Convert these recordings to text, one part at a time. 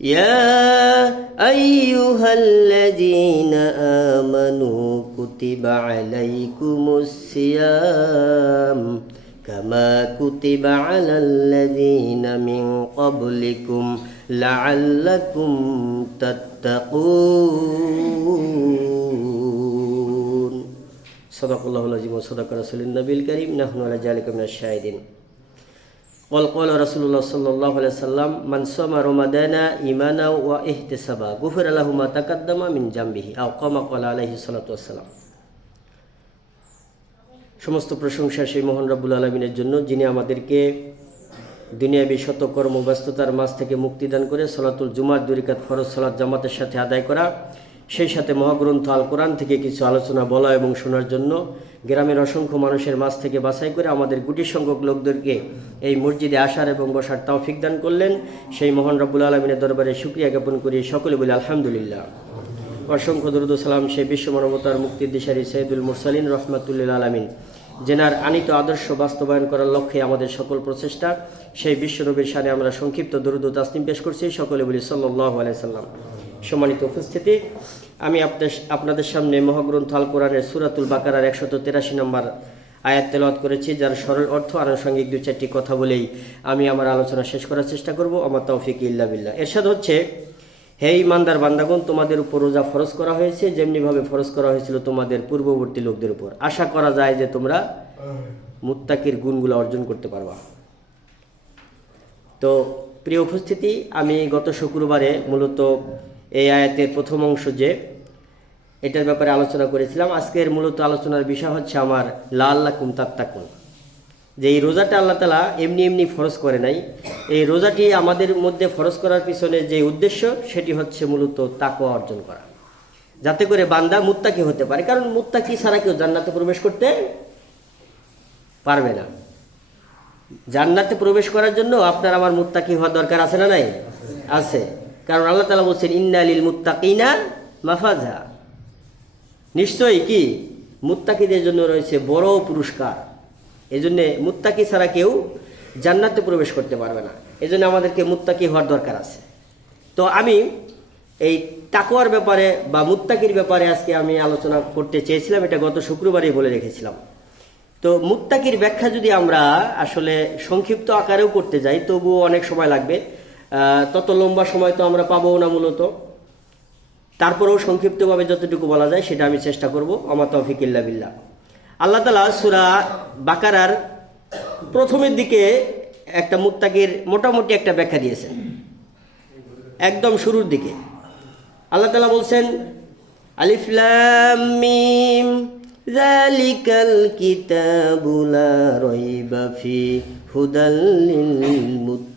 يا أيها الذين آمنوا كتب عليكم الصيام كما كتب على الذين من قبلكم لعلكم تتقون صدق الله العظيم وصدق رسول النبي الكريم نحن على ذلك من الشاهدين قال رسول الله صلى الله عليه وسلم من صام رمضان إيمانا واحتسابا غفر له ما تقدم من ذنبه أو كما قال عليه الصلاة والسلام। সমস্ত প্রশংসা সেই মহান রব্বুল আলামিনের জন্য, যিনি আমাদেরকে দুনিয়াবী শত কর্মব্যস্ততার মাঝ থেকে মুক্তিদান করে সালাতুল জুমার 2 রাকাত ফরজ সালাত জামাতের সাথে আদায় করা, সেই সাথে মহাগ্রন্থ আল কোরআন থেকে কিছু আলোচনা বলা এবং শোনার জন্য গ্রামের অসংখ্য মানুষের মাঝ থেকে বাছাই করে আমাদের গুটি সংখ্যক লোকদেরকে এই মসজিদে আসার এবং বসার তৌফিক দান করলেন। সেই মহান রব্বুল আলামিনের দরবারে শুকরিয়া জ্ঞাপন করি, সকলে বলি আলহামদুলিল্লাহ। অসংখ্য দরুদ ও সালাম সেই বিশ্ব মানবতার মুক্তির দিশারি সৈয়দুল মুরসালিন রহমাতুল্লিল আলামিন, যেনার আনিত আদর্শ বাস্তবায়ন করার লক্ষ্যে আমাদের সকল প্রচেষ্টা, সেই বিশ্বনবীর শানে আমরা সংক্ষিপ্ত দরুদ ও তাসলিম পেশ করছি, সকলে বলি সাল্লাল্লাহু আলাইহি সাল্লাম। সম্মানিত উপস্থিতি, আমি আপনাদের সামনে মহাগ্রন্থ আল কোরআনের সূরাতুল বাকারার 183 নম্বর আয়াত তেলাওয়াত করেছি, যার সরল অর্থ আনুষঙ্গিক 2-4টি কথা বলেই আমি আমার আলোচনা শেষ করার চেষ্টা করব। আমার তৌফিক ইল্লা বিল্লাহ। এরশাদ হচ্ছে, হে ইমানদার বান্দাগণ, তোমাদের উপর রোজা ফরজ করা হয়েছে যেমনিভাবে ফরজ করা হয়েছিল তোমাদের পূর্ববর্তী লোকদের উপর। আশা করা যায় যে তোমরা মুত্তাকির গুণগুলো অর্জন করতে পারবা। তো প্রিয় উপস্থিতি, আমি গত শুক্রবারে মূলত এই আয়াতের প্রথম অংশ যে এটার ব্যাপারে আলোচনা করেছিলাম। আজকের মূলত আলোচনার বিষয় হচ্ছে আমার লাআল্লাকুম তাত্তাকুন, যে এই রোজাটা আল্লাহ তাআলা এমনি এমনি ফরজ করে নাই। এই রোজাটি আমাদের মধ্যে ফরজ করার পিছনে যে উদ্দেশ্য, সেটি হচ্ছে মূলত তাকওয়া অর্জন করা, যাতে করে বান্দা মুত্তাকি হতে পারে। কারণ মুত্তাকি ছাড়া কেউ জান্নাতে প্রবেশ করতে পারবে না। জান্নাতে প্রবেশ করার জন্য আপনার আমার মুত্তাকি হওয়ার দরকার আছে না নাই? আছে। কারণ আল্লাহ তাআলা বলছেন, ইন্না লিল মুত্তাকিনা মাফাজা, নিশ্চয়ই কি মুত্তাকিদের জন্য রয়েছে বড় পুরস্কার। এজন্য মুত্তাকি ছাড়া কেউ জান্নাতে প্রবেশ করতে পারবে না। এজন্য আমাদেরকে মুত্তাকি হওয়ার দরকার আছে। তো আমি এই তাকওয়ার ব্যাপারে বা মুত্তাকির ব্যাপারে আজকে আমি আলোচনা করতে চেয়েছিলাম, এটা গত শুক্রবারেই বলে রেখেছিলাম। তো মুত্তাকির ব্যাখ্যা যদি আমরা আসলে সংক্ষিপ্ত আকারেও করতে যাই, তবুও অনেক সময় লাগবে, তত লম্বা সময় তো আমরা পাবো না মূলত। তারপরেও সংক্ষিপ্তভাবে যতটুকু বলা যায় সেটা আমি চেষ্টা করব। আমার তৌফিক ইল্লা বিল্লাহ। আল্লাহ তাআলা সূরা বাকারার প্রথমের দিকে একটা মুত্তাকির মোটামুটি একটা ব্যাখ্যা দিয়েছেন। একদম শুরুর দিকে আল্লাহ তাআলা বলছেন, আলিফ লাম মিম যালিকাল কিতাবু লা রাইবা ফি হুদাল লিল মুত্তাকিন।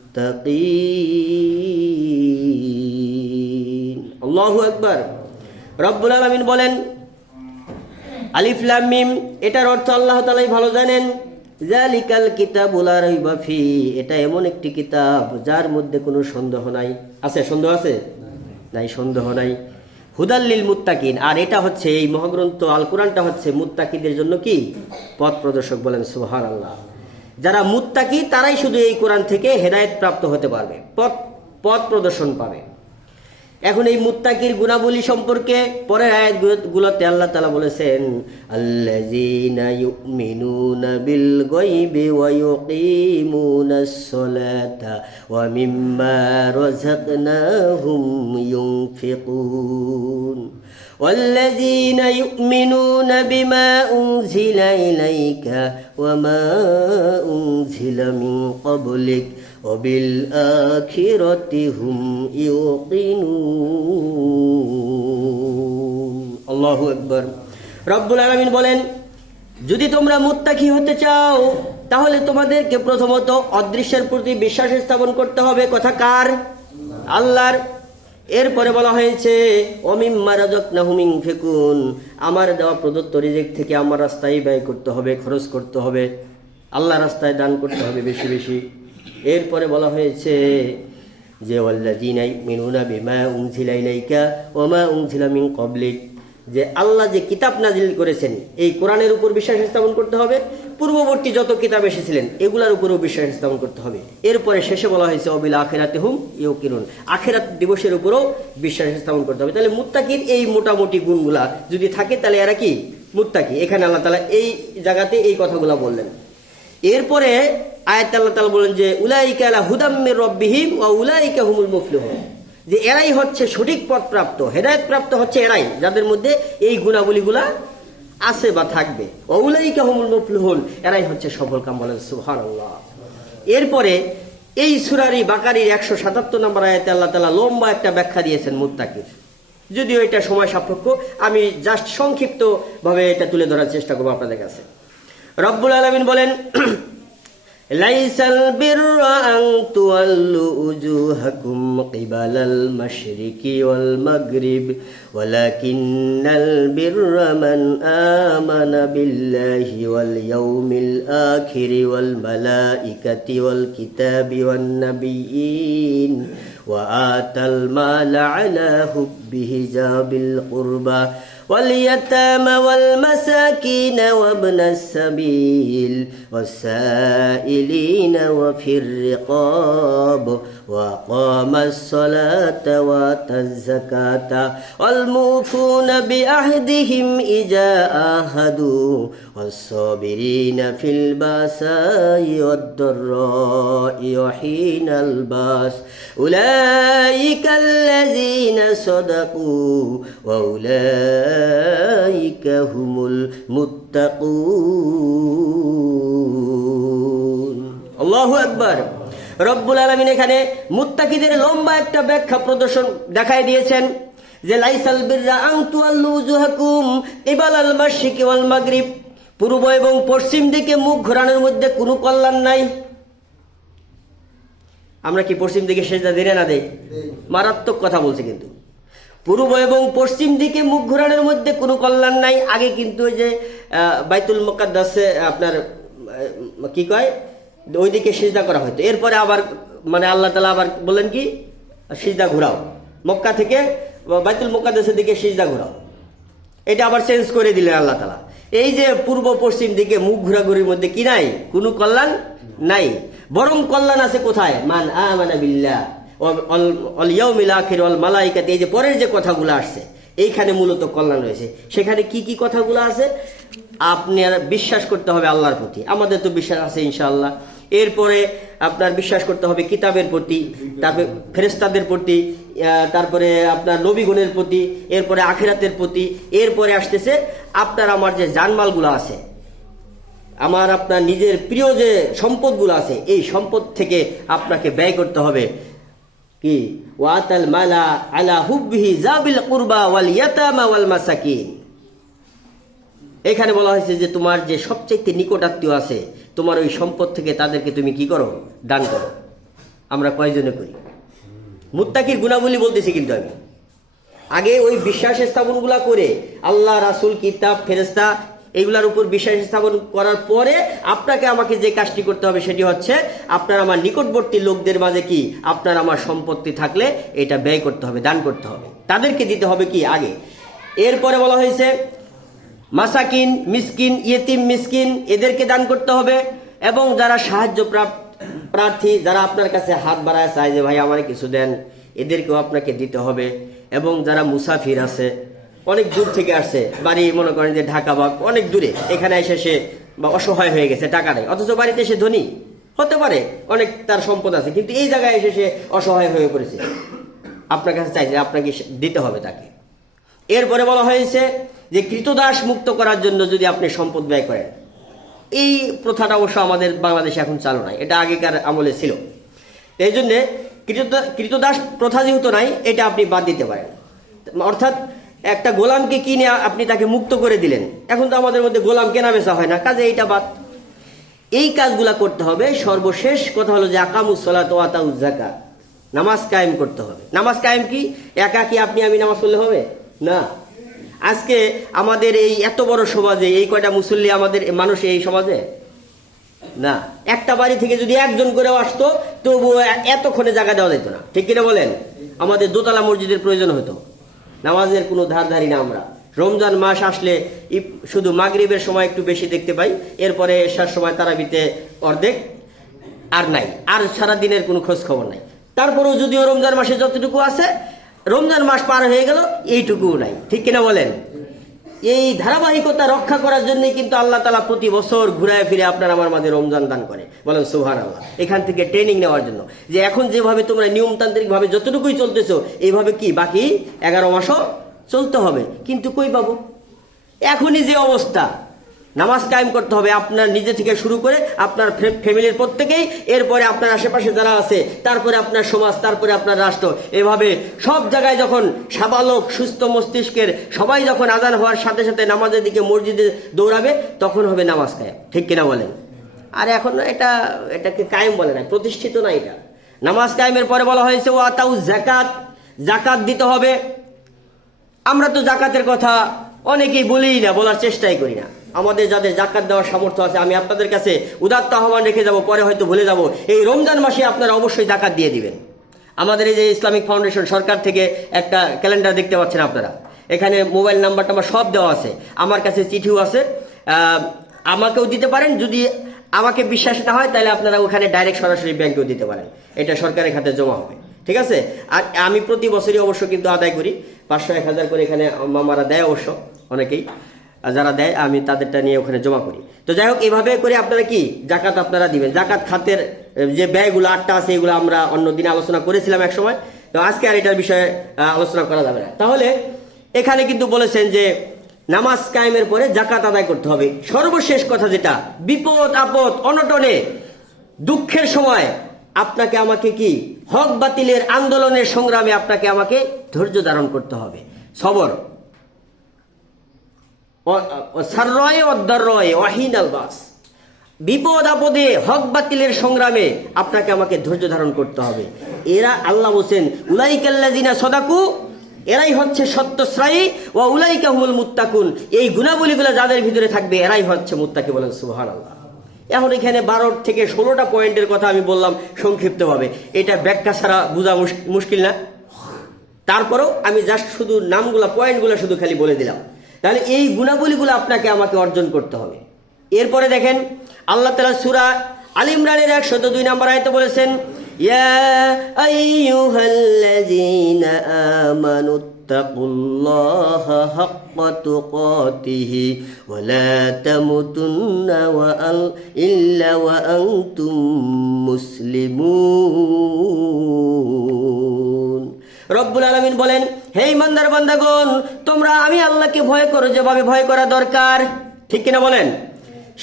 আল্লাহু আকবার। রব্বুল আলামিন বলেন, আলিফ লাম মিম, এটার অর্থ আল্লাহ তাআলাই ভালো জানেন। যালিকাল কিতাবু লা রাইবা ফি, এটা এমন একটি কিতাব যার মধ্যে কোনো সন্দেহ নাই। আছে সন্দেহ? আছে নাই? সন্দেহ নাই। হুদাল লিল মুত্তাকিন, আর এটা হচ্ছে এই মহাগ্রন্থ আল কোরআনটা হচ্ছে মুত্তাকিদের জন্য কি পথ প্রদর্শক। বলেন সুবহানাল্লাহ। যারা মুত্তাকি তারাই শুধু এই কোরআন থেকে হেদায়েত প্রাপ্ত হতে পারবে, পথ প্রদর্শন পাবে। এখন এই মুত্তাকির গুণাবলী সম্পর্কে পরের আয়াতগুলোতে আল্লাহ তাআলা বলেছেন, আল্লাযীনা ইউমিনুনা বিল গায়বি ওয়া ইউকিমুনাস সালাতা ওয়া মিম্মা রাযাকনাহুম ইউনফিকুন والذين يؤمنون بما أنزل إليك وما أنزل من قبلك وبالآخرة هم يوقنون। আল্লাহু আকবার। রব্বুল আলামিন বলেন, যদি তোমরা মুত্তাকি হতে চাও তাহলে তোমাদেরকে প্রথমত অদৃশ্যের প্রতি বিশ্বাস স্থাপন করতে হবে। কথা কার? আল্লাহর। এরপরে বলা হয়েছে, ওমিম্মা রাযাকনাহুম ইউনফিকুন, আমার দেওয়া প্রদত্ত রিজিক থেকে আমার রাস্তায় ব্যয় করতে হবে, খরচ করতে হবে, আল্লাহ রাস্তায় দান করতে হবে বেশি বেশি। এরপরে বলা হয়েছে যে ওয়াল্লাযীনা ইউমিনুনা বিমা উনজিলা ইলাইকা ওয়া মা উনজিলা মিন ক্বাবলিক, যে আল্লাহ যে কিতাব নাজিল করেছেন এই কোরআনের উপর বিশ্বাস স্থাপন করতে হবে, পূর্ববর্তী যত কিতাব এসেছিলেন এগুলার উপরেও বিশ্বাস স্থাপন করতে হবে। এরপরে শেষে বলা হয়েছে অবিল আখিরাতি হুম ইউকিনুন, আখিরাত দিবসের উপরেও বিশ্বাস স্থাপন করতে হবে। তাহলে মুত্তাকির এই মোটামুটি গুণগুলা যদি থাকে তাহলে এরা কি মুত্তাকি। এখানে আল্লাহ তাআলা এই জায়গাতে এই কথাগুলা বললেন। এরপরে আয়াতে আল্লাহ তাআলা বলেন যে উলাইকা আলা হুদাম মির রাব্বিহিম ওয়া উলাইকা হুমুল মুফলিহুন, যে এরাই হচ্ছে সঠিক পথ প্রাপ্ত, হেদায়েত প্রাপ্ত হচ্ছে এরাই যাদের মধ্যে এই গুণাবলীগুলা আছে বা থাকবে। ওয়া উলাইকা হুমুল মুফলিহুন, এরাই হচ্ছে সফলকাম। বলেন সুবহানাল্লাহ। এরপরে এই সূরার বাকারির 177 নম্বর আয়াতে আল্লাহ তাআলা লম্বা একটা ব্যাখ্যা দিয়েছেন মুত্তাকির। যদিও এটা সময় সাপেক্ষ, আমি জাস্ট সংক্ষিপ্ত ভাবে এটা তুলে ধরার চেষ্টা করবো আপনাদের কাছে। রব্বুল আলামিন বলেন লাইসাল বিররা আন তুওয়াল্লু উজুহাকুম কিবালাল মাশরিকি ওয়াল মাগরিব ওয়ালাকিন্নাল বিররা মান আমানা বিল্লাহি ওয়াল ইয়াউমিল আখির ওয়াল মালাইকাতি ওয়াল কিতাবি ওয়ান নাবিয়্যিন ওয়া আতাল মাল আলা হুব্বিহি যাবিল কুরবা واليتامى والمساكين وابن السبيل والسائلين وفي الرقاب وأقام الصلاة وآتى الزكاة والموفون بعهدهم إذا عاهدوا والصابرين في البأساء والضراء وحين البأس أولئك الذين صدقوا وأولئك هم المتقون। আল্লাহু আকবার। রব্বুল আলামিন এখানে মুত্তাকিদের লম্বা একটা ব্যাখ্যা প্রদর্শন দেখায় দিয়েছেন যে লাইসাল বিররা আন তুওয়াল্লু উজুহাকুম কিবালাল মাশরিকি ওয়াল মাগরিব, পূর্ব এবং পশ্চিম দিকে মুখ ঘোরানোর মধ্যে কোনো কল্যাণ নাই। আমরা কি পশ্চিম দিকে সেজদা দিই না দেই? মারাত্মক কথা বলছে কিন্তু। পূর্ব এবং পশ্চিম দিকে মুখ ঘোরানোর মধ্যে কোনো কল্যাণ নাই। আগে কিন্তু ওই যে বাইতুল মুকাদ্দাসে আপনার কি কয় ওইদিকে সিজদা করা হতো। এরপরে আবার মানে আল্লাহ তাআলা আবার বললেন কি সিজদা ঘোরাও, মক্কা থেকে বাইতুল মুকাদ্দাসের দিকে সিজদা ঘোরাও। এটা আবার চেঞ্জ করে দিলেন আল্লাহ তাআলা। এই যে পূর্ব পশ্চিম দিকে মুখ ঘোরাঘুরির মধ্যে কি নাই? কোনো কল্যাণ নাই। বরং কল্যাণ আছে কোথায়? মান আমানা বিল্লাহ ওয়াল ইয়াউমিল আখির ওয়াল মালাইকাতি, এই যে পরের যে কথাগুলো আসছে এইখানে মূলত কল্যাণ রয়েছে। সেখানে কি কি কথাগুলো আছে? আপনার বিশ্বাস করতে হবে আল্লাহর প্রতি, আমাদের তো বিশ্বাস আছে ইনশাআল্লাহ। এরপরে আপনার বিশ্বাস করতে হবে কিতাবের প্রতি, তারপরে ফেরেশতাদের প্রতি, তারপরে আপনার নবীগণের প্রতি, এরপরে আখিরাতের প্রতি। এরপরে আসতেছে আপনার আমার যে জানমালগুলো আছে, আমার আপনার নিজের প্রিয় যে সম্পদগুলো আছে, এই সম্পদ থেকে আপনাকে ব্যয় করতে হবে। কি ওয়াতাল মালা আলা হুব্বিহি যাবিল কুরবা ওয়াল ইয়াতামা ওয়াল মাসাকিন। এখানে বলা হয়েছে যে তোমার যে সবচেয়ে নিকটাত্মীয় আছে, তোমার ওই সম্পদ থেকে তাদেরকে তুমি কি করো? দান করো। আমরা কয়জনে করি? মুত্তাকির গুণাবলী বলতেছি কিন্তু আমি। আগে ওই বিশ্বাস স্থাপনগুলা করে আল্লাহ, রাসূল, কিতাব, ফেরেশতা এইগুলার উপর বিশ্বাস স্থাপন করার পরে আপনাকে আমাকে যে কাজটি করতে হবে সেটি হচ্ছে আপনার আমার নিকটবর্তী লোকদের মাঝে কি আপনার আমার সম্পত্তি থাকলে এটা ব্যয় করতে হবে, দান করতে হবে, তাদেরকে দিতে হবে কি আগে। এরপরে বলা হয়েছে মাসাকিন, মিসকিন, ইয়েতিম মিসকিন এদেরকে দান করতে হবে। এবং যারা সাহায্য প্রার্থী, যারা আপনার কাছে হাত বাড়ায় চায় যে ভাই আমার কিছু দেন, এদেরকেও আপনাকে দিতে হবে। এবং যারা মুসাফির আছে, অনেক দূর থেকে আসছে, বাড়ি মনে করেন যে ঢাকা বা অনেক দূরে, এখানে এসে সে বা অসহায় হয়ে গেছে, টাকা নেই, অথচ বাড়িতে সে ধনী হতে পারে, অনেক তার সম্পদ আছে, কিন্তু এই জায়গায় এসে সে অসহায় হয়ে পড়েছে, আপনার কাছে চাইছে, আপনাকে দিতে হবে তাকে। এরপরে বলা হয়েছে যে কৃতদাস মুক্ত করার জন্য যদি আপনি সম্পদ ব্যয় করেন। এই প্রথাটা অবশ্য আমাদের বাংলাদেশে এখন চালু নাই, এটা আগেকার আমলে ছিল। এই জন্যে কৃতদাস প্রথা যেহেতু নাই, এটা আপনি বাদ দিতে পারেন। অর্থাৎ একটা গোলামকে কিনে আপনি তাকে মুক্ত করে দিলেন, এখন তো আমাদের মধ্যে গোলাম কেনা বেচা হয় না, কাজে এইটা বাদ। এই কাজগুলা করতে হবে। সর্বশেষ কথা হলো যে আকামুস সালাত ওয়া আতাউজ যাকাত, নামাজ কায়েম করতে হবে। নামাজ কায়েম কি একা কি আপনি আমি নামাজ পড়লে হবে? না। আজকে আমাদের এই এত বড় সমাজে এই কয়টা মুসল্লি আমাদের মানুষ এই সমাজে না। একটা বাড়ি থেকে যদি একজন করেও আসতো তবু এতক্ষণে জায়গা দেওয়া যেত না, ঠিক কিনা বলেন? আমাদের দোতলা মসজিদের প্রয়োজন হতো। নামাজের কোনো ধারধারি না আমরা, রমজান মাস আসলে শুধু মাগরিবের সময় একটু বেশি দেখতে পাই, এরপরে এশার সময় তারাবিতে অর্ধেক, আর নাই, আর সারা দিনের কোনো খোঁজ খবর নাই। তারপরেও যদিও রমজান মাসে যতটুকু আছে, রমজান মাস পার হয়ে গেল এইটুকুও নাই, ঠিক কিনা বলেন? এই ধারাবাহিকতা রক্ষা করার জন্যই কিন্তু আল্লাহ তাআলা প্রতি বছর ঘুরায় ফিরে আপনার আমার মাঝে রমজান দান করে, বলেন সুবহানাল্লাহ। এখান থেকে ট্রেনিং নেওয়ার জন্য যে এখন যেভাবে তোমরা নিয়মতান্ত্রিক ভাবে যতটুকুই চলতেছো, এইভাবে কি বাকি 11 মাসও চলতে হবে। কিন্তু কই পাবো? এখনই যে অবস্থা, নামাজ কায়েম করতে হবে আপনার নিজে থেকে শুরু করে আপনার ফ্যামিলির প্রত্যেকেই, এরপরে আপনার আশেপাশে যারা আছে, তারপরে আপনার সমাজ, তারপরে আপনার রাষ্ট্র, এভাবে সব জায়গায় যখন সাবালক সুস্থ মস্তিষ্কের সবাই যখন আজান হওয়ার সাথে সাথে নামাজের দিকে মসজিদে দৌড়াবে, তখন হবে নামাজ কায়েম, ঠিক কিনা বলেন? আর এখন এটাকে কায়েম বলে না, প্রতিষ্ঠিত না এটা। নামাজ কায়েমের পরে বলা হয়েছে ওয়া আতাউ যাকাত, যাকাত দিতে হবে। আমরা তো যাকাতের কথা অনেকেই বলিই না, বলার চেষ্টাই করি না। আমাদের যাদের যাকাত দেওয়ার সামর্থ্য আছে, আমি আপনাদের কাছে উদাত্ত আহ্বান রেখে যাব, পরে হয়তো ভুলে যাব, এই রমজান মাসে আপনারা অবশ্যই যাকাত দিয়ে দিবেন। আমাদের এই যে ইসলামিক ফাউন্ডেশন সরকার থেকে একটা ক্যালেন্ডার দেখতে পাচ্ছেন আপনারা, এখানে মোবাইল নাম্বারটা আমার সব দেওয়া আছে, আমার কাছে চিঠিও আছে, আমাকেও দিতে পারেন। যদি আমাকে বিশ্বাস না হয় তাহলে আপনারা ওখানে ডাইরেক্ট সরাসরি ব্যাংকেও দিতে পারেন, এটা সরকারের খাতে জমা হবে, ঠিক আছে? আর আমি প্রতি বছরই অবশ্য কিন্তু আদায় করি, 500-1000 করে এখানে মামারা দেয়, অবশ্য অনেকেই যারা দেয়, আমি তাদেরটা নিয়ে ওখানে জমা করি। তো যাই হোক, এইভাবে করে আপনারা কি যাকাত আপনারা দিবেন। যাকাত খাতের যে ব্যয়গুলো 8টা আছে, এগুলো আমরা অন্য দিনে আলোচনা করেছিলাম এক সময়, তো আজকে আর এটার বিষয়ে আলোচনা করা যাবে না। তাহলে এখানে কিন্তু বলেছেন যে নামাজ কায়েমের পরে যাকাত আদায় করতে হবে। সর্বশেষ কথা যেটা, বিপদ আপদ অনটনে দুঃখের সময় আপনাকে আমাকে কি হক বাতিলের আন্দোলনের সংগ্রামে আপনাকে আমাকে ধৈর্য ধারণ করতে হবে, সবর, বিপদ আপদে হক বাতিলের সংগ্রামে আপনাকে আমাকে ধৈর্য ধারণ করতে হবে। এরা আল্লাহ বলেন উলাইকাল্লাযিনা সাদাকু, এরাই হচ্ছে সত্যশ্রয়ী, ওয়া উলাইকা হুমুল মুত্তাকুন, এই গুণাবলীগুলো যাদের ভিতরে থাকবে এরাই হচ্ছে মুত্তাকি, বলেন সুবহানাল্লাহ। এখন এখানে 12 থেকে 16টা পয়েন্টের কথা আমি বললাম সংক্ষিপ্তভাবে, এটা ব্যাখ্যা ছাড়া বোঝা মুশকিল না? তারপরেও আমি জাস্ট শুধু নামগুলা, পয়েন্টগুলো শুধু খালি বলে দিলাম। তাহলে এই গুণাবলীগুলো আপনাকে আমাকে অর্জন করতে হবে। এরপরে দেখেন আল্লাহ তাআলা সূরা আল ইমরানের 102 নম্বর আয়াতে বলেছেন, ইয়া আইয়ুহাল্লাযীনা আমানুত্তাকুল্লাহা হাক্কা তুকাতিহি ওয়া লা তামুতুন্না ইল্লা ওয়া আনতুম মুসলিমুন। রব্বুল আলামিন বলেন, হে ইমানদার বান্দাগণ, তোমরা আমি আল্লাহকে ভয় করো যেভাবে ভয় করা দরকার, ঠিক কিনা বলেন?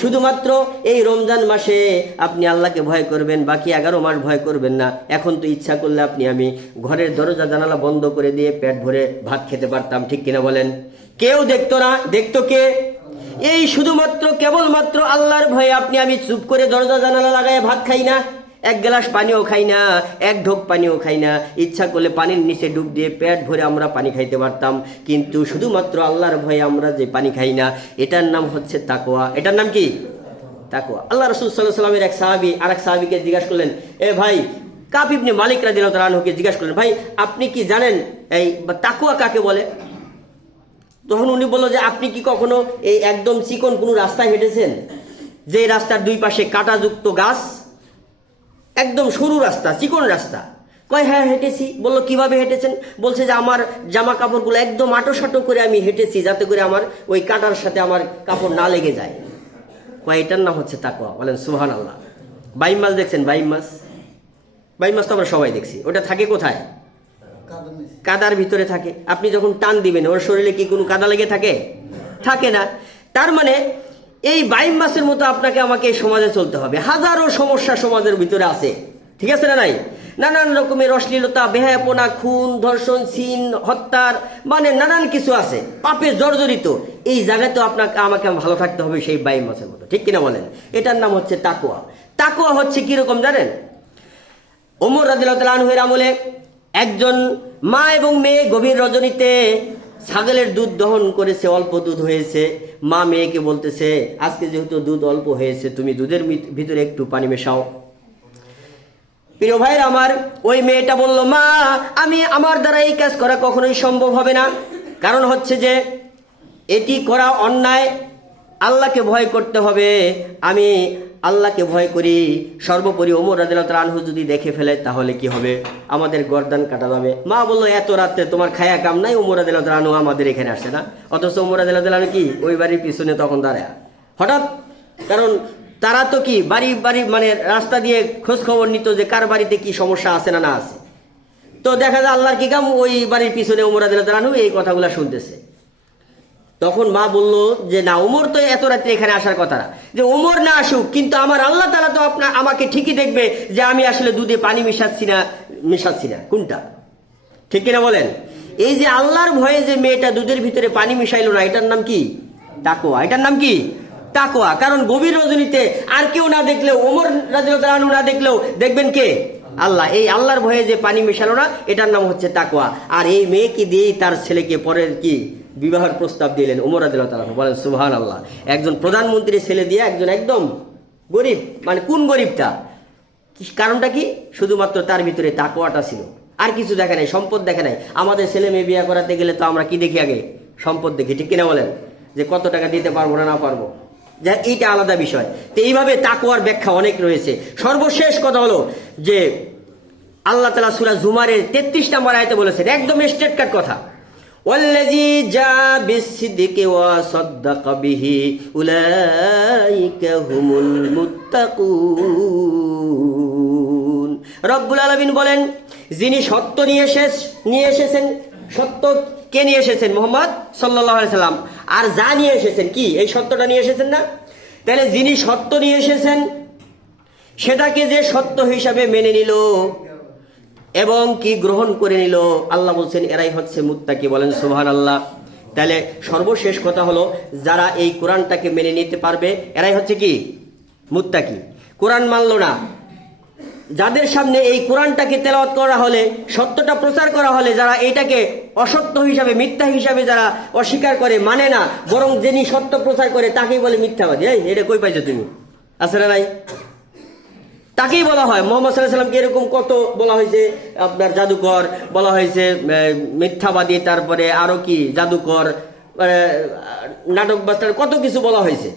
শুধুমাত্র এই রমজান মাসে আপনি আল্লাহকে ভয় করবেন, বাকি 11 মাস ভয় করবেন না। এখন তো ইচ্ছা করলে আমি ঘরের দরজা জানালা বন্ধ করে দিয়ে পেট ভরে ভাত খেতে পারতাম, ঠিক কিনা বলেন? কেউ দেখতো না, দেখতো কে? এই শুধুমাত্র কেবলমাত্র আল্লাহর ভয়ে আমি চুপ করে দরজা জানালা লাগায় ভাত খাই না, এক গ্লাস পানিও খাই না, এক ঢোক পানিও খাই না। ইচ্ছা করলে পানির নিচে ডুব দিয়ে পেট ভরে আমরা পানি খাইতে পারতাম, কিন্তু শুধুমাত্র আল্লাহর ভয়ে আমরা যে পানি খাই না, এটার নাম হচ্ছে তাকওয়া। এটার নাম কি? তাকওয়া। আল্লাহ রাসূল সাল্লাল্লাহু আলাইহি ওয়াসাল্লামের এক সাহাবী আরেক সাহাবীকে জিজ্ঞাসা করলেন, এ ভাই, কাব ইবনে মালিক রাদিয়াল্লাহু তাআলা আনহুকে জিজ্ঞাসা করলেন, ভাই আপনি কি জানেন এই তাকওয়া কাকে বলে? তখন উনি বলল যে আপনি কি কখনো এই একদম চিকন কোনো রাস্তায় হেঁটেছেন, যে রাস্তার দুই পাশে কাঁটাযুক্ত গাছ, একদম সরু রাস্তা, চিকন রাস্তা? কয় হ্যাঁ হেঁটেছি। বললো কিভাবে হেঁটেছেন? বলছে যে আমার জামা কাপড়গুলো একদম আটোসাটো করে আমি হেঁটেছি, যাতে করে আমার ওই কাঁটার সাথে আমার কাপড় না লেগে যায়। কয় এটার নাম হচ্ছে তাকওয়া, বলেন সুবহানাল্লাহ। বাইম মাছ দেখছেন? বাইম মাছ তো আমরা সবাই দেখছি। ওটা থাকে কোথায়? কাদার ভিতরে থাকে। আপনি যখন টান দিবেন ওর শরীরে কি কোনো কাদা লেগে থাকে? থাকে না। তার মানে এই বাইম মাছের মতো আপনাকে আমাকে সমাজে চলতে হবে। হাজারো সমস্যা সমাজের ভিতরে আছে, ঠিক আছে না নাই? নানান রকমের অশ্লীলতা, বেহায়াপনা, খুন, ধর্ষণ, ছিন, হত্যার, মানে নানান কিছু আছে, পাপে জর্জরিত। এই জায়গায় তো আমাকে ভালো থাকতে হবে সেই বাইম মাছের মতো, ঠিক কিনা বলেন? এটার নাম হচ্ছে তাকওয়া। তাকওয়া হচ্ছে কিরকম জানেন? ওমর রাদিয়াল্লাহু তাআলা আনহুর আমলে একজন মা এবং মেয়ে গভীর রজনীতে ছাগলের দুধ দহন করেছে, অল্প দুধ হয়েছে। মা মেয়েকে বলতেছে, আজকে যেহেতু দুধ অল্প হয়েছে, তুমি দুধের ভিতরে একটু পানি মেশাও। প্রিয় ভাইয়ের আমার, ওই মেয়েটা বলল, মা আমার দ্বারা এই কাজ করা কখনোই সম্ভব হবে না। কারণ হচ্ছে যে এটি করা অন্যায়। আল্লাহকে ভয় করতে হবে। আমি আল্লাহকে ভয় করি। সর্বোপরি ওমর রাদিয়াল্লাহু তাআলা আনহু যদি দেখে ফেলে তাহলে কি হবে? আমাদের গর্দান কাটা যাবে। মা বললো, এত রাতে তোমার খায়া কাম নাই, ওমর রাদিয়াল্লাহু তাআলা আনহু আমাদের এখানে আসছে না। অথচ ওমর রাদিয়াল্লাহু তাআলা আনহু কি ওই বাড়ির পিছনে তখন দাঁড়ায় হঠাৎ, কারণ তারা তো কি বাড়ি বাড়ি মানে রাস্তা দিয়ে খোঁজ খবর নিত যে কার বাড়িতে কি সমস্যা আছে না না আছে। তো দেখা যায় আল্লাহর কি কাম, ওই বাড়ির পিছনে ওমর রাদিয়াল্লাহু তাআলা আনহু এই কথাগুলো শুনতেছে। তখন মা বলল যে না, ওমর তো এত রাত্রে এখানে আসার কথা না, যে ওমর না আসুক, কিন্তু আমার আল্লাহ তাআলা তো আমাকে ঠিকই দেখবে যে আমি আসলে দুধে পানি মিশাচ্ছি না কোনটা, ঠিক কিনা বলেন? এই যে আল্লাহর ভয়ে যে মেয়েটা দুধের ভিতরে পানি মিশাইলো না, এটার নাম কি? তাকওয়া। এটার নাম কি? তাকওয়া। কারণ গভীর রজনীতে আর কেউ না দেখলেও, ওমর রাদিয়াল্লাহু তাআলা আনহু না দেখলেও দেখবেন কে? আল্লাহ। এই আল্লাহর ভয়ে যে পানি মিশালো না, এটার নাম হচ্ছে তাকওয়া। আর এই মেয়েকে দিয়েই তার ছেলেকে পরের কি বিবাহের প্রস্তাব দিলেন ওমর রাদিয়াল্লাহু তাআলা। বলেন সুবহানাল্লাহ। একজন প্রধানমন্ত্রীর ছেলে দিয়ে একজন একদম গরিব, মানে কোন গরিবটা? কারণটা কি? শুধুমাত্র তার ভিতরে তাকওয়াটা ছিল, আর কিছু দেখে নাই, সম্পদ দেখে নাই। আমাদের ছেলে মেয়ে বিয়ে করাতে গেলে তো আমরা কি দেখি? আগে সম্পদ দেখি, ঠিক কিনা বলেন? যে কত টাকা দিতে পারবো না পারবো, যা এইটা আলাদা বিষয়। তো এইভাবে তাকওয়ার ব্যাখ্যা অনেক রয়েছে। সর্বশেষ কথা হলো যে আল্লাহ তাআলা সূরা জুমারের 33 নম্বর আয়াতে বলেছেন, একদম স্ট্রেট কাট কথা, ওয়াল্লাযী জাআ বিস-সিদকি ওয়া সাদ্দাকা বিহি উলাইকা হুমুল মুত্তাকুন। রব্বুল আলামিন বলেন, যিনি সত্য নিয়ে এসেছেন, সত্য কে নিয়ে এসেছেন? মুহাম্মদ সাল্লাল্লাহু আলাইহি সাল্লাম। আর যা নিয়ে এসেছেন কি? এই সত্যটা নিয়ে এসেছেন না? তাহলে যিনি সত্য নিয়ে এসেছেন সেটাকে যে সত্য হিসাবে মেনে নিল এবং কি গ্রহণ করে নিল, আল্লাহ বলছেন এরাই হচ্ছে মুত্তাকি। বলেন সুবহানাল্লাহ। তাহলে সর্বশেষ কথা হলো, যারা এই কোরআনটাকে মেনে নিতে পারবে এরাই হচ্ছে কি? মুত্তাকি। কোরআন মানলো না, যাদের সামনে এই কোরআনটাকে তেলাওয়াত করা হলে, সত্যটা প্রচার করা হলে, যারা এইটাকে অসত্য হিসাবে, মিথ্যা হিসাবে যারা অস্বীকার করে, মানে না, বরং যিনি সত্য প্রচার করে তাকেই বলে মিথ্যাবাদী। এই এটা কই পাইছো তুমি? আছে না নাই? তাকেই বলা হয়। মুহাম্মদ সাল্লাল্লাহু আলাইহি ওয়াসাল্লামকে এরকম কত বলা হয়েছে, আপনার জাদুকর বলা হয়েছে, মিথ্যাবাদী, তারপরে আরো কি জাদুকর, নাটক বাস্টার, কত কিছু বলা হয়েছে।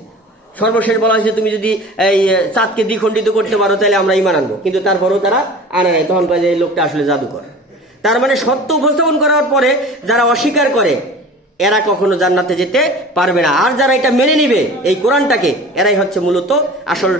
সর্বশেষ বলা হয়েছে তুমি যদি এই চাঁদকে দ্বিখণ্ডিত করতে পারো তাহলে আমরা ঈমান আনবো, কিন্তু তারপরেও তারা আনে নাই। তখন পাই যে এই লোকটা আসলে জাদুকর। তার মানে সত্য উপস্থাপন করার পরে যারা অস্বীকার করে এরা কখনো জান্নাতে যেতে পারবে না। আর যারা এটা মেনে নিবে এই কোরআনটাকে, এরাই হচ্ছে মূলত আসল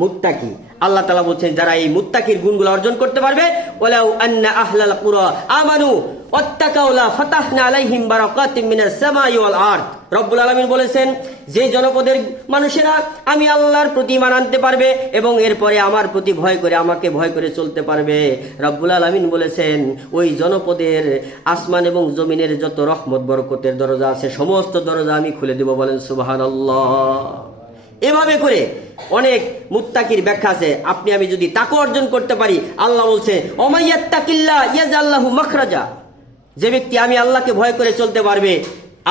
মুত্তাকি। আল্লাহ তাআলা বলছেন যারা এই মুত্তাকির গুণগুলো অর্জন করতে পারবে, ওয়ালাউ আন্না আহলাল কুরা আমানু ওয়াত্তাকাউ লা ফাতাহনা আলাইহিম বারাকাতিম মিনাস সামাই ওয়াল আরদ। রব্বুল আলামিন বলেছেন, যে জনপদের মানুষেরা আমি আল্লাহর প্রতি ঈমান আনতে পারবে এবং এরপরে আমার প্রতি ভয় করে, আমাকে ভয় করে চলতে পারবে, রব্বুল আলামিন বলেছেন ওই জনপদের আসমান এবং জমিনের যত রহমত বরকতের দরজা আছে সমস্ত দরজা আমি খুলে দেব। বলেন সুবহানাল্লাহ। এভাবে করে অনেক মুত্তাকির ব্যাখ্যা আছে। আপনি আমি যদি তাকওয়া অর্জন করতে পারি, আল্লাহ বলছে ওমাইয়াত্তাকিল্লাহ ইয়াজআল লাহু মাখরাজা, যে ব্যক্তি আমি আল্লাহকে ভয় করে চলতে পারবে,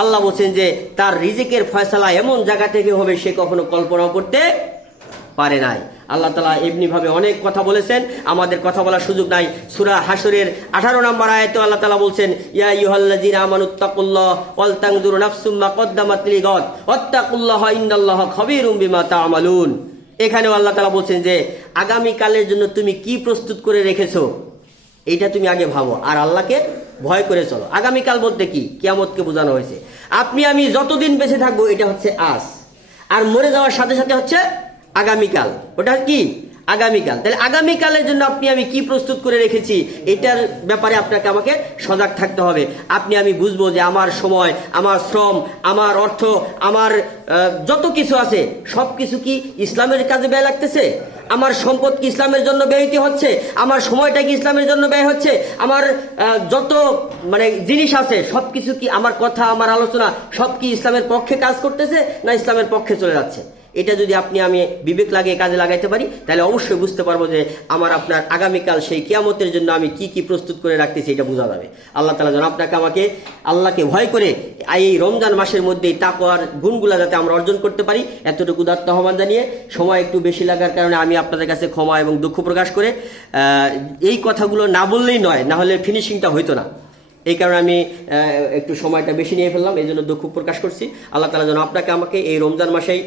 আল্লাহ বলছেন যে তার রিজিকের ফয়সালা এমন জায়গা থেকে হবে সে কখনো কল্পনাও করতে পারে নাই। আল্লাহ তাআলা এমনি ভাবে অনেক কথা বলেছেন, আমাদের কথা বলার সুযোগ নাই। সূরা হাশরের 18 নম্বর আয়াতে আল্লাহ তাআলা বলছেন, ইয়া আইয়ুহাল্লাযীনা আমানুত্তাকুল্লাহ ওয়াল তানজুরু নাফসুম মা কদ্দামাত লিগাদ ওয়াত্তাকুল্লাহা ইন্নাল্লাহা খাবীরুম বিমা তা'মালুন। এখানেও আল্লাহ তাআলা বলছেন যে আগামী কালের জন্য তুমি কি প্রস্তুত করে রেখেছো এইটা তুমি আগে ভাবো, আর আল্লাহকে ভয় করে চলো। আগামীকাল বলতে কি? কিয়ামতকে বোঝানো হয়েছে। আপনি আমি যতদিন বেঁচে থাকবো এটা হচ্ছে আজ, আর মরে যাওয়ার সাথে সাথে হচ্ছে আগামীকাল। ওটা কি? আগামীকাল। তাহলে আগামীকালের জন্য আপনি আমি কি প্রস্তুত করে রেখেছি এটার ব্যাপারে আপনাকে আমাকে সজাগ থাকতে হবে। আপনি আমি বুঝবো যে আমার সময়, আমার শ্রম, আমার অর্থ, আমার যত কিছু আছে সব কিছু কি ইসলামের কাজে ব্যয় লাগতেছে? আমার সম্পদ কি ইসলামের জন্য ব্যয়িত হচ্ছে? আমার সময়টা কি ইসলামের জন্য ব্যয় হচ্ছে? আমার যত মানে জিনিস আছে সব কিছু কি, আমার কথা, আমার আলোচনা সব কি ইসলামের পক্ষে কাজ করতেছে না ইসলামের পক্ষে চলে যাচ্ছে? এটা যদি আপনি আমি বিবেক লাগিয়ে কাজে লাগাইতে পারি তাহলে অবশ্যই বুঝতে পারবো যে আমার আপনার আগামীকাল সেই কিয়ামতের জন্য আমি কি কি প্রস্তুত করে রাখতেছি এটা বোঝা যাবে। আল্লাহ তাআলা যেন আপনাকে আমাকে আল্লাহকে ভয় করে এই রমজান মাসের মধ্যেই তাকওয়ার গুণগুলা যাতে আমরা অর্জন করতে পারি, এতটুকু উদাত্ত আহ্বান জানিয়ে, সময় একটু বেশি লাগার কারণে আমি আপনাদের কাছে ক্ষমা এবং দুঃখ প্রকাশ করে এই কথাগুলো না বললেই নয়, না হলে ফিনিশিংটা হইতো না। এই কারণে আমি একটু সময়টা বেশি নিয়ে ফেললাম, এই জন্য দুঃখ প্রকাশ করছি। আল্লাহ তাআলা যেন আপনাকে আমাকে এই রমজান মাসেই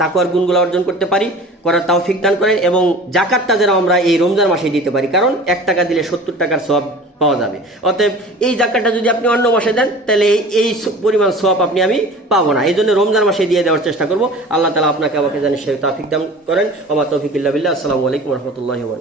তাকওয়ার গুণগুলো অর্জন করতে পারি, করার তৌফিক দান করেন, এবং জাকাতটা যেন আমরা এই রমজান মাসেই দিতে পারি, কারণ 1 টাকা দিলে 70 টাকার সওয়াব পাওয়া যাবে। অতএব এই জাকাতটা যদি আপনি অন্য মাসে দেন তাহলে এই পরিমাণ সওয়াব আমি পাবো না, এই জন্য রমজান মাসে দিয়ে দেওয়ার চেষ্টা করব। আল্লাহ তাআলা আপনাকে আমাকে জানি সে তৌফিক দান করেন। ওয়া মা তৌফিক ইল্লা বিল্লাহ। আসসালামু আলাইকুম ওয়া রাহমাতুল্লাহি ওয়া বারাকাতুহু।